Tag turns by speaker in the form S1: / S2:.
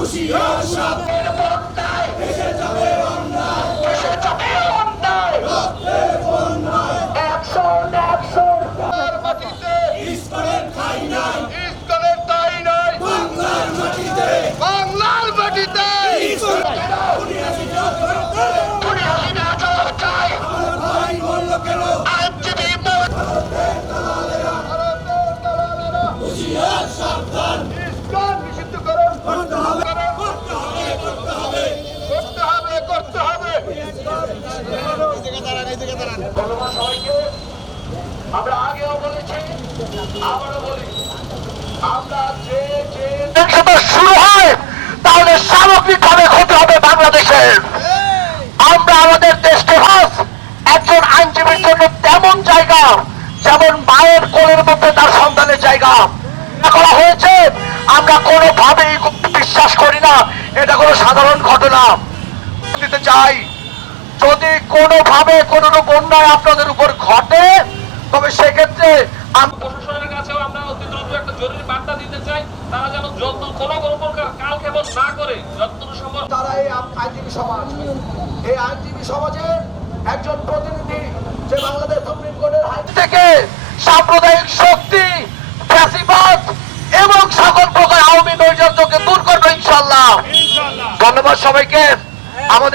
S1: হুশিয়ার সাথে একজন আইনজীবীর জন্য তেমন জায়গা, যেমন মায়ের কোলের মধ্যে তার সন্তানের জায়গা। করা হয়েছে, আমরা কোনোভাবেই বিশ্বাস করি না, এটা কোনো সাধারণ ঘটনা। দিতে চাই যদি কোনোভাবে কোন রূপ অন্যায় আপনাদের উপর ঘটে তবে সেক্ষেত্রে আমরা
S2: প্রশাসনের কাছেও আমরা অতি দ্রুত একটা জরুরি বার্তা দিতে চাই। তারা যেন যত কোনো কাল কেবল না করে। যতটুকু সম্ভব
S3: তারা এই আইনজীবী সমাজ। এই আইনজীবী সমাজের একজন প্রতিনিধি যে বাংলাদেশ সুপ্রিম কোর্টের হাই
S1: থেকে সাম্প্রদায়িক শক্তি ফ্যাসিবাদ এবং সকল প্রকার আওয়ামী নৈরাজ্যকে দূর করবে ইনশাল্লাহ ধন্যবাদ সবাইকে। আমাদের